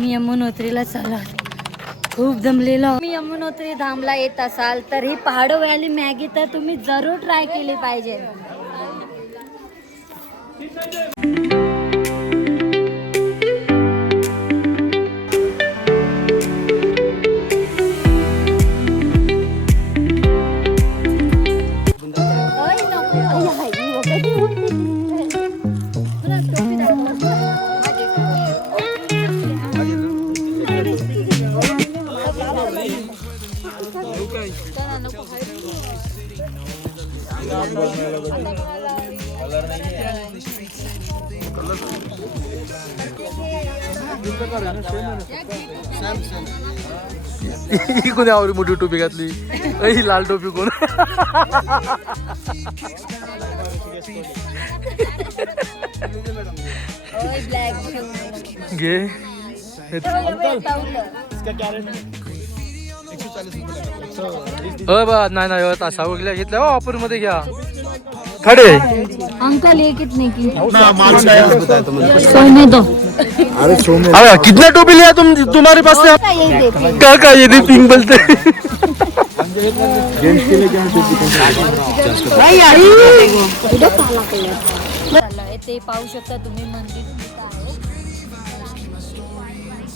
मी यमुनोत्रीला चालत खूप दमलेलो. मी यमुनोत्री धामला येत असाल तर ही पहाडो व्हॅली मॅगी तर तुम्ही जरूर ट्राय केली पाहिजे. कोणी आवडी मोठी टोपी घातली. लाल टोपी कोण. घे नाही नाही तासा वगैरे घेतल्या ऑफर मध्ये घ्या. खडे अंकल ये कितने की अरे कितना टोपी लिया तुम्हारे पास से. क्या ये पिंक बोलते. ते पाहू शकता तुम्ही मंदिर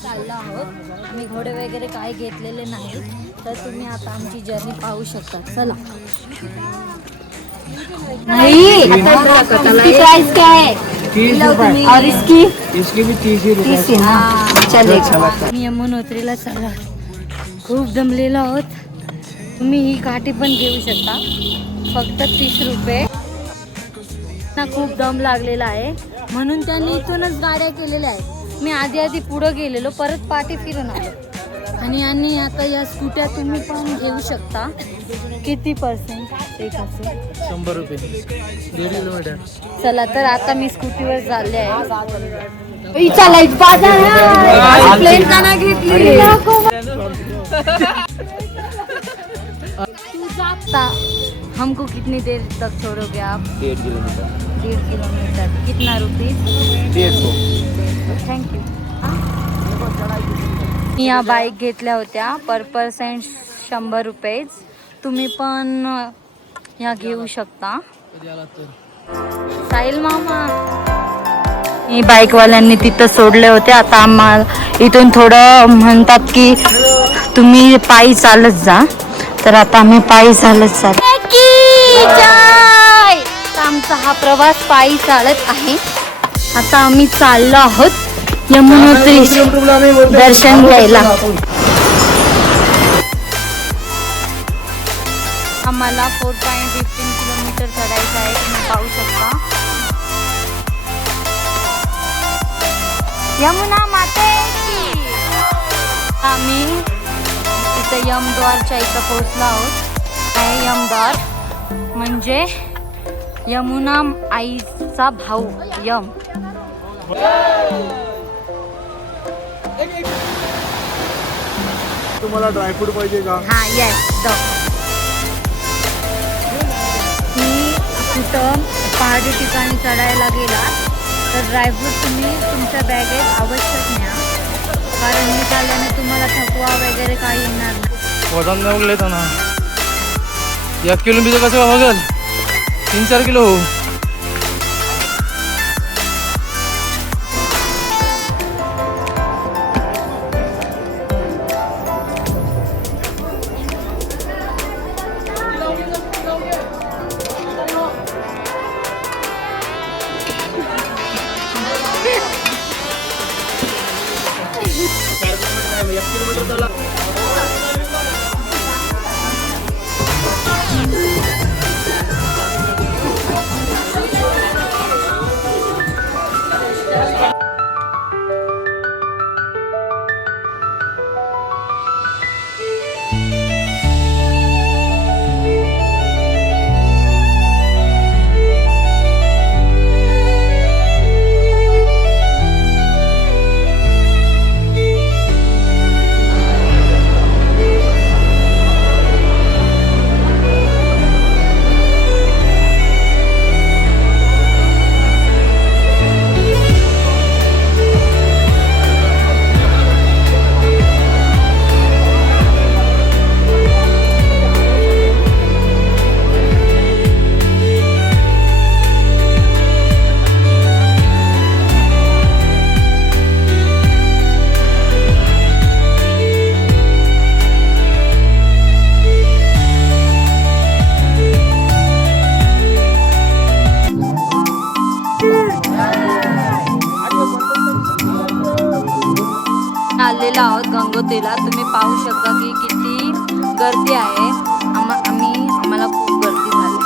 चाललो आहोत. आम्ही घोडे वगैरे काही घेतलेले नाही तर तुम्ही आता आमची जर्नी पाहू शकता. चला. नहीं प्राइस क्या है और इसकी भी 30 ही. हाँ चलेगा. मी यमुनोत्रीला चालत खूप दमलेलो आहोत. तुम्ही ही काठी पण घेऊ शकता फक्त 30 रुपये. ना खूप दम लागलेला आहे म्हणून त्यांनी इथूनच गाड्या केलेल्या आहेत. मी आधी पुढं गेलेलो परत पाठी फिरून आलो. आणि आता या स्कूट्या तुम्ही पण घेऊ शकता. किती % एक असेल 100 रुपये 1.5 किलोमीटर. चला तर आता मी स्कूटीवर चालले आहे. प्लेन का ना घेतली. हमको कितनी देर तक छोड़ोगे आप. 1.5 किलोमीटर. 1.5 किलोमीटर. कितना रुपीज. 150. थँक्यू. मी या बाईक घेतल्या होत्या पर पर्सन 100 रुपये. तुम्ही पण ह्या घेऊ शकता. साहिल मामा ही बाईकवाल्यांनी तिथं सोडले होते. आता आम्हाला इथून थोडं म्हणतात की तुम्ही पायी चालत जा तर आता आम्ही पायी चालत चालू. आमचा हा प्रवास पायी चालत आहे. आता आम्ही चाललो आहोत यमुनोत्री दर्शन घ्यायला. आम्हाला 4.15 किलोमीटर चढायचं आहे. तुम्ही पाहू शकता. यमुना माते की. आम्ही इथं यमद्वारच्या इथं पोहोचलो आहोत. आहे यमद्वार म्हणजे यमुना आईचा भाऊ यम. तुम्हाला ड्रायफ्रूट पाहिजे का. हा येस. कुठं पहाडी ठिकाणी चढायला गेला तर ड्रायफ्रूट तुम्ही तुमच्या बॅगेत आवश्यक न्या कारण निघाल्याने तुम्हाला थकवा वगैरे काही येणार नाही. वजन नाही उगले ना 1 किलोमीटर कसं बघेल 3-4 किलो. चाललेलो आहोत गंगोत्रीला. तुम्ही पाहू शकता की किती गर्दी आहे. आम्हाला खूप गर्दी झाली.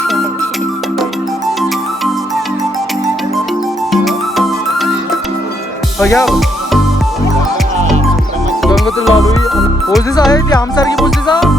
गंगोत्रीला आलोय. पोझिस आहे ती आमसारखी पोझिस आहे.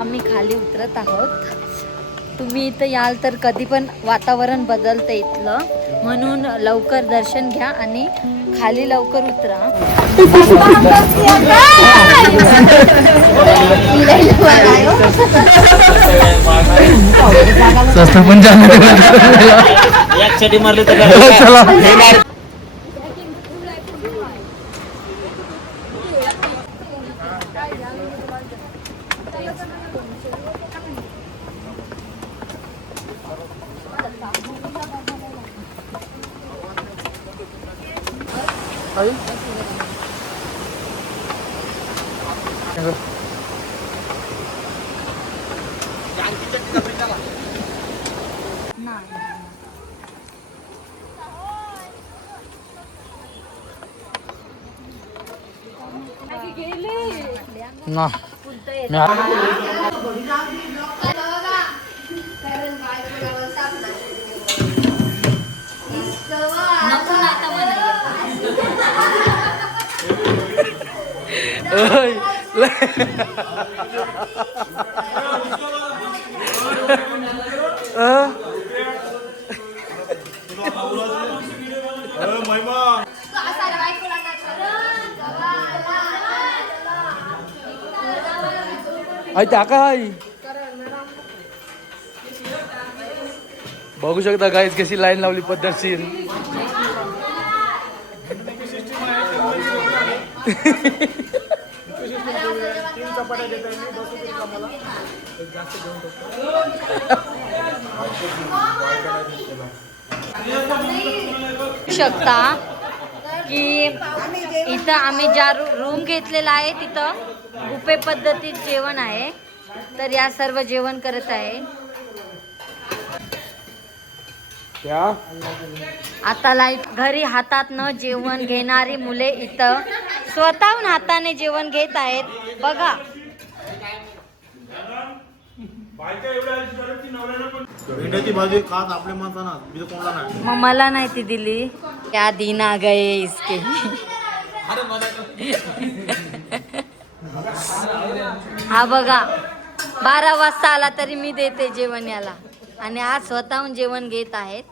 आम्ही खाली उतरत आहोत. तुम्ही इथं याल तर कधी पण वातावरण बदलतं इथलं, म्हणून लवकर दर्शन घ्या आणि खाली लवकर उतरा. ना आई त्या काय बघू शकता गाईज कशी लाईन लावली पद्धतशीर. शकता की इथं आम्ही ज्या रूम घेतलेला आहे तिथं बुफे पद्धतीत जेवण आहे. तर या सर्व जेवण करत आहे. आता लाईट घरी हातात न जेवण घेणारी मुले इथं स्वतःहून हाताने जेवण घेत आहेत. बघा भेंड्याची भाजी खात आपल्या माणसांना मी कोणाला नाही. मग मला नाही ती दिली. क्या दिन आ गए इसके. हा बघा 12 वाजता आला तरी मी देते जेवण याला. आणि आज स्वतःहून जेवण घेत आहेत.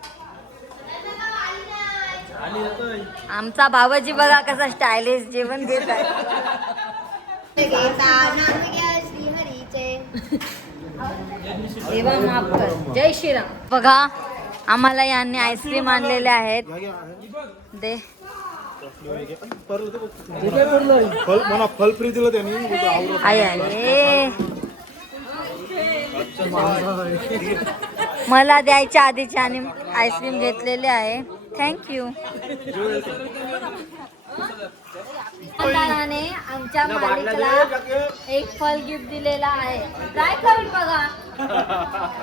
आमचा भावाजी बघा कसा स्टायलिश जेवण घेत आहे. देवा माफ कर. जय श्रीराम. बघा आम्हाला यांनी आईस्क्रीम आणलेले आहेत. दे फल फ्री दिलं त्यांनी. आहे मला द्यायच्या आधीचे आणि आईस्क्रीम घेतलेले आहे. थँक्यू. मंडळाने आमच्या मालिकला एक फल गिफ्ट दिलेला आहे. ट्राय करून बघा.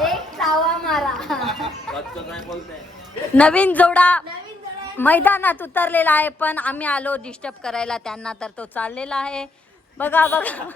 एक चावा मारा. नवीन जोडा मैदानात उतरलेला आहे, पण आम्ही आलो डिस्टर्ब करायला त्यांना, तर तो चाललेला आहे. बघा बघा